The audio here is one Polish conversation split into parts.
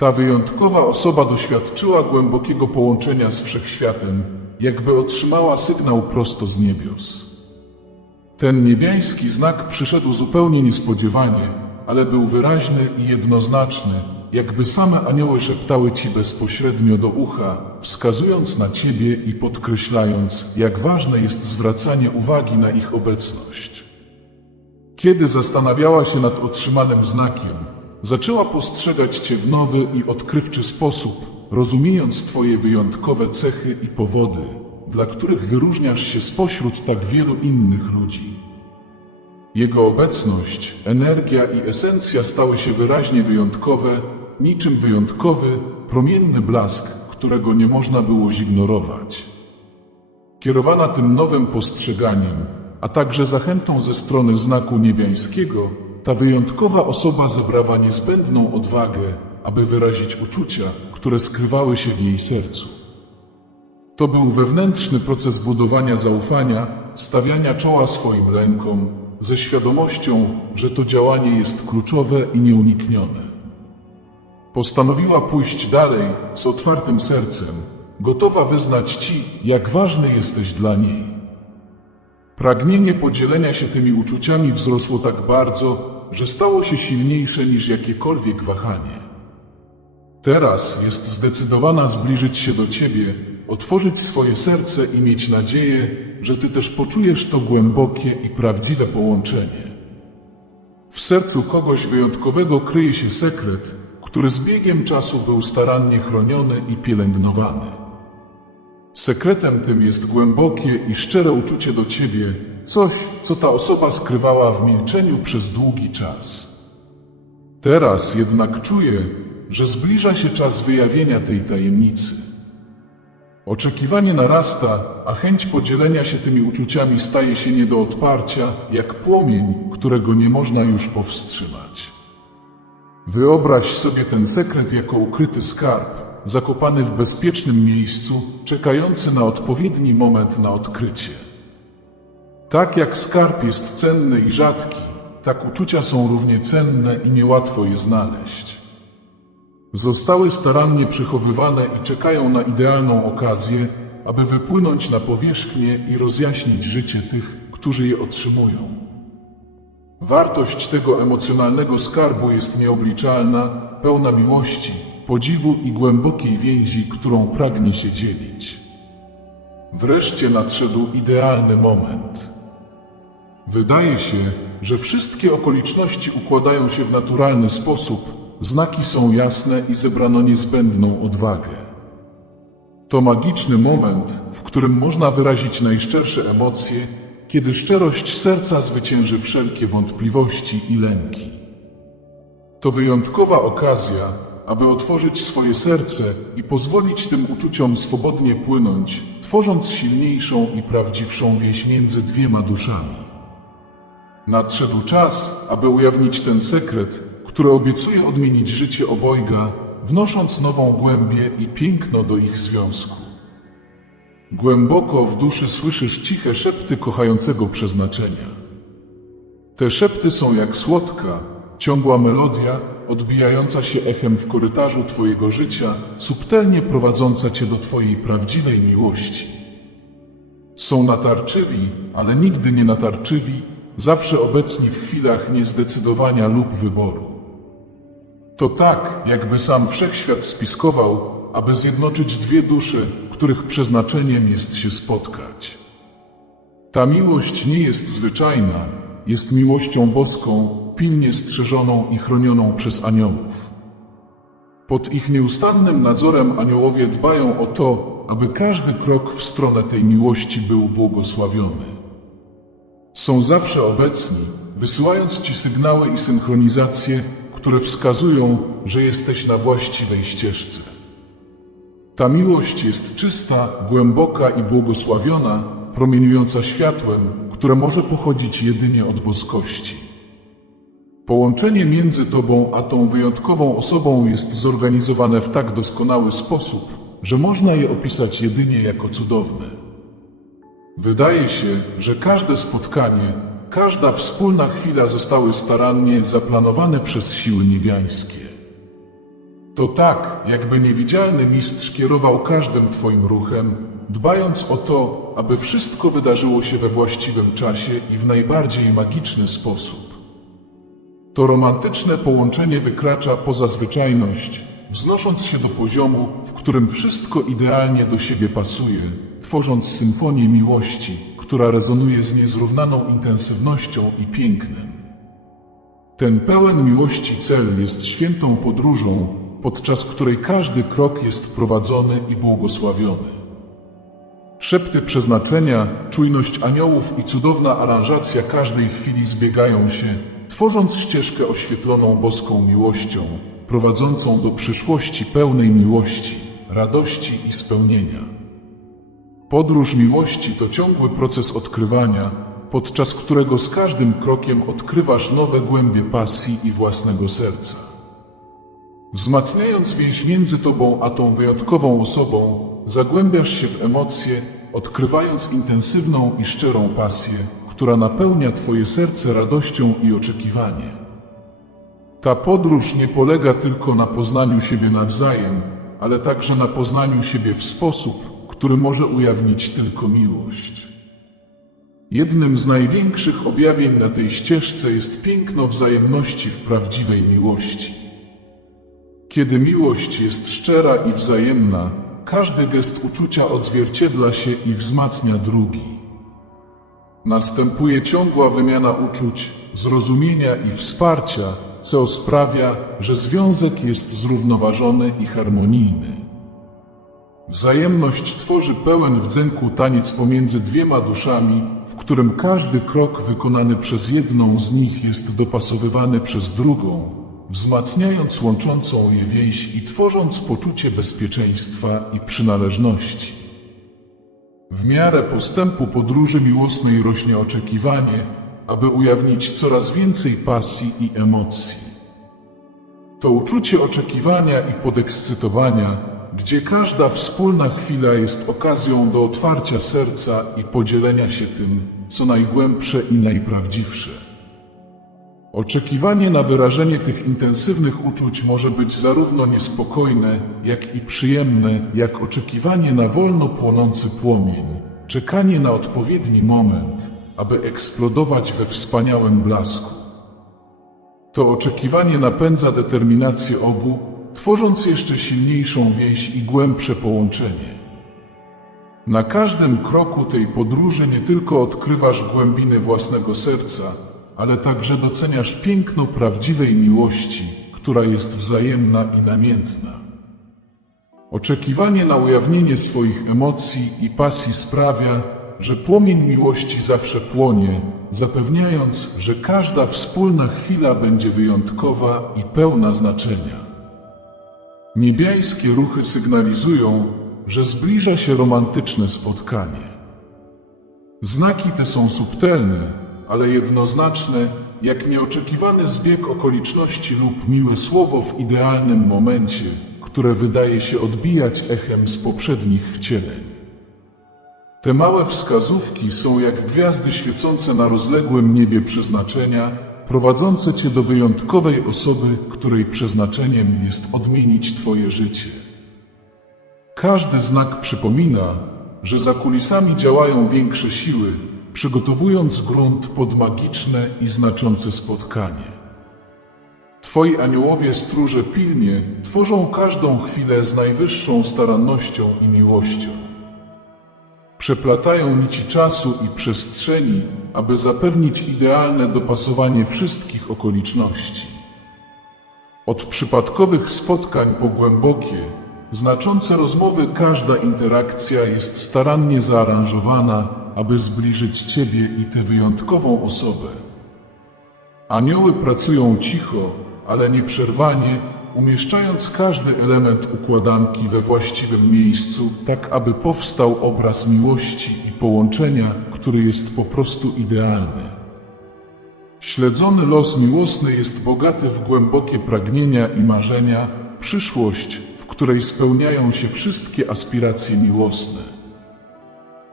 Ta wyjątkowa osoba doświadczyła głębokiego połączenia z wszechświatem, jakby otrzymała sygnał prosto z niebios. Ten niebiański znak przyszedł zupełnie niespodziewanie, ale był wyraźny i jednoznaczny, jakby same anioły szeptały ci bezpośrednio do ucha, wskazując na ciebie i podkreślając, jak ważne jest zwracanie uwagi na ich obecność. Kiedy zastanawiała się nad otrzymanym znakiem, zaczęła postrzegać cię w nowy i odkrywczy sposób, rozumiejąc twoje wyjątkowe cechy i powody, dla których wyróżniasz się spośród tak wielu innych ludzi. Jego obecność, energia i esencja stały się wyraźnie wyjątkowe, niczym wyjątkowy, promienny blask, którego nie można było zignorować. Kierowana tym nowym postrzeganiem, a także zachętą ze strony znaku niebiańskiego, ta wyjątkowa osoba zebrała niezbędną odwagę, aby wyrazić uczucia, które skrywały się w jej sercu. To był wewnętrzny proces budowania zaufania, stawiania czoła swoim lękom, ze świadomością, że to działanie jest kluczowe i nieuniknione. Postanowiła pójść dalej z otwartym sercem, gotowa wyznać Ci, jak ważny jesteś dla niej. Pragnienie podzielenia się tymi uczuciami wzrosło tak bardzo, że stało się silniejsze niż jakiekolwiek wahanie. Teraz jest zdecydowana zbliżyć się do Ciebie, otworzyć swoje serce i mieć nadzieję, że Ty też poczujesz to głębokie i prawdziwe połączenie. W sercu kogoś wyjątkowego kryje się sekret, który z biegiem czasu był starannie chroniony i pielęgnowany. Sekretem tym jest głębokie i szczere uczucie do Ciebie, coś, co ta osoba skrywała w milczeniu przez długi czas. Teraz jednak czuję, że zbliża się czas wyjawienia tej tajemnicy. Oczekiwanie narasta, a chęć podzielenia się tymi uczuciami staje się nie do odparcia, jak płomień, którego nie można już powstrzymać. Wyobraź sobie ten sekret jako ukryty skarb, zakopany w bezpiecznym miejscu, czekający na odpowiedni moment na odkrycie. Tak jak skarb jest cenny i rzadki, tak uczucia są równie cenne i niełatwo je znaleźć. Zostały starannie przechowywane i czekają na idealną okazję, aby wypłynąć na powierzchnię i rozjaśnić życie tych, którzy je otrzymują. Wartość tego emocjonalnego skarbu jest nieobliczalna, pełna miłości, podziwu i głębokiej więzi, którą pragnie się dzielić. Wreszcie nadszedł idealny moment. Wydaje się, że wszystkie okoliczności układają się w naturalny sposób, znaki są jasne i zebrano niezbędną odwagę. To magiczny moment, w którym można wyrazić najszczersze emocje, kiedy szczerość serca zwycięży wszelkie wątpliwości i lęki. To wyjątkowa okazja, aby otworzyć swoje serce i pozwolić tym uczuciom swobodnie płynąć, tworząc silniejszą i prawdziwszą więź między dwiema duszami. Nadszedł czas, aby ujawnić ten sekret, który obiecuje odmienić życie obojga, wnosząc nową głębię i piękno do ich związku. Głęboko w duszy słyszysz ciche szepty kochającego przeznaczenia. Te szepty są jak słodka, ciągła melodia, odbijająca się echem w korytarzu Twojego życia, subtelnie prowadząca Cię do Twojej prawdziwej miłości. Są natarczywi, ale nigdy nie natarczywi, zawsze obecni w chwilach niezdecydowania lub wyboru. To tak, jakby sam wszechświat spiskował, aby zjednoczyć dwie dusze, których przeznaczeniem jest się spotkać. Ta miłość nie jest zwyczajna, jest miłością boską, pilnie strzeżoną i chronioną przez aniołów. Pod ich nieustannym nadzorem aniołowie dbają o to, aby każdy krok w stronę tej miłości był błogosławiony. Są zawsze obecni, wysyłając Ci sygnały i synchronizacje, które wskazują, że jesteś na właściwej ścieżce. Ta miłość jest czysta, głęboka i błogosławiona, promieniująca światłem, które może pochodzić jedynie od boskości. Połączenie między Tobą a tą wyjątkową osobą jest zorganizowane w tak doskonały sposób, że można je opisać jedynie jako cudowne. Wydaje się, że każde spotkanie, każda wspólna chwila zostały starannie zaplanowane przez siły niebiańskie. To tak, jakby niewidzialny mistrz kierował każdym Twoim ruchem, dbając o to, aby wszystko wydarzyło się we właściwym czasie i w najbardziej magiczny sposób. To romantyczne połączenie wykracza poza zwyczajność, wznosząc się do poziomu, w którym wszystko idealnie do siebie pasuje, tworząc symfonię miłości, która rezonuje z niezrównaną intensywnością i pięknem. Ten pełen miłości cel jest świętą podróżą, podczas której każdy krok jest prowadzony i błogosławiony. Szepty przeznaczenia, czujność aniołów i cudowna aranżacja każdej chwili zbiegają się, tworząc ścieżkę oświetloną boską miłością, prowadzącą do przyszłości pełnej miłości, radości i spełnienia. Podróż miłości to ciągły proces odkrywania, podczas którego z każdym krokiem odkrywasz nowe głębie pasji i własnego serca. Wzmacniając więź między tobą a tą wyjątkową osobą, zagłębiasz się w emocje, odkrywając intensywną i szczerą pasję, która napełnia twoje serce radością i oczekiwaniem. Ta podróż nie polega tylko na poznaniu siebie nawzajem, ale także na poznaniu siebie w sposób, który może ujawnić tylko miłość. Jednym z największych objawień na tej ścieżce jest piękno wzajemności w prawdziwej miłości. Kiedy miłość jest szczera i wzajemna, każdy gest uczucia odzwierciedla się i wzmacnia drugi. Następuje ciągła wymiana uczuć, zrozumienia i wsparcia, co sprawia, że związek jest zrównoważony i harmonijny. Wzajemność tworzy pełen wdzęku taniec pomiędzy dwiema duszami, w którym każdy krok wykonany przez jedną z nich jest dopasowywany przez drugą, wzmacniając łączącą je więź i tworząc poczucie bezpieczeństwa i przynależności. W miarę postępu podróży miłosnej rośnie oczekiwanie, aby ujawnić coraz więcej pasji i emocji. To uczucie oczekiwania i podekscytowania, gdzie każda wspólna chwila jest okazją do otwarcia serca i podzielenia się tym, co najgłębsze i najprawdziwsze. Oczekiwanie na wyrażenie tych intensywnych uczuć może być zarówno niespokojne, jak i przyjemne, jak oczekiwanie na wolno płonący płomień, czekanie na odpowiedni moment, aby eksplodować we wspaniałym blasku. To oczekiwanie napędza determinację obu, tworząc jeszcze silniejszą więź i głębsze połączenie. Na każdym kroku tej podróży nie tylko odkrywasz głębiny własnego serca, ale także doceniasz piękno prawdziwej miłości, która jest wzajemna i namiętna. Oczekiwanie na ujawnienie swoich emocji i pasji sprawia, że płomień miłości zawsze płonie, zapewniając, że każda wspólna chwila będzie wyjątkowa i pełna znaczenia. Niebiańskie ruchy sygnalizują, że zbliża się romantyczne spotkanie. Znaki te są subtelne, ale jednoznaczne, jak nieoczekiwany zbieg okoliczności lub miłe słowo w idealnym momencie, które wydaje się odbijać echem z poprzednich wcieleń. Te małe wskazówki są jak gwiazdy świecące na rozległym niebie przeznaczenia, prowadzące Cię do wyjątkowej osoby, której przeznaczeniem jest odmienić Twoje życie. Każdy znak przypomina, że za kulisami działają większe siły, przygotowując grunt pod magiczne i znaczące spotkanie. Twoi aniołowie stróże pilnie tworzą każdą chwilę z najwyższą starannością i miłością. Przeplatają nici czasu i przestrzeni, aby zapewnić idealne dopasowanie wszystkich okoliczności. Od przypadkowych spotkań po głębokie, znaczące rozmowy każda interakcja jest starannie zaaranżowana, aby zbliżyć Ciebie i tę wyjątkową osobę. Anioły pracują cicho, ale nieprzerwanie, umieszczając każdy element układanki we właściwym miejscu, tak aby powstał obraz miłości i połączenia, który jest po prostu idealny. Śledzony los miłosny jest bogaty w głębokie pragnienia i marzenia, przyszłość, której spełniają się wszystkie aspiracje miłosne.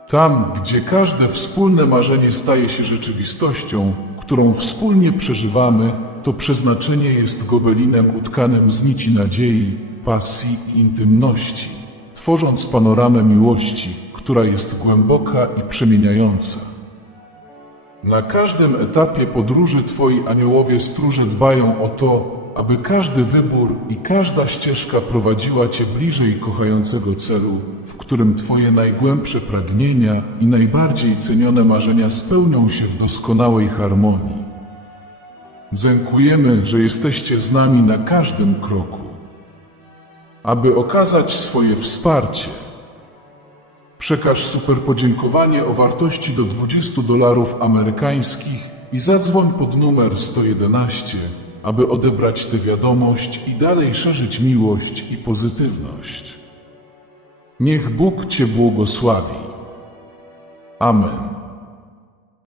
Tam, gdzie każde wspólne marzenie staje się rzeczywistością, którą wspólnie przeżywamy, to przeznaczenie jest gobelinem utkanym z nici nadziei, pasji i intymności, tworząc panoramę miłości, która jest głęboka i przemieniająca. Na każdym etapie podróży Twoi aniołowie stróże dbają o to, aby każdy wybór i każda ścieżka prowadziła Cię bliżej kochającego celu, w którym Twoje najgłębsze pragnienia i najbardziej cenione marzenia spełnią się w doskonałej harmonii. Dziękujemy, że jesteście z nami na każdym kroku. Aby okazać swoje wsparcie, Przekaż super podziękowanie o wartości do 20 dolarów amerykańskich i zadzwoń pod numer 111, aby odebrać tę wiadomość i dalej szerzyć miłość i pozytywność. Niech Bóg Cię błogosławi. Amen.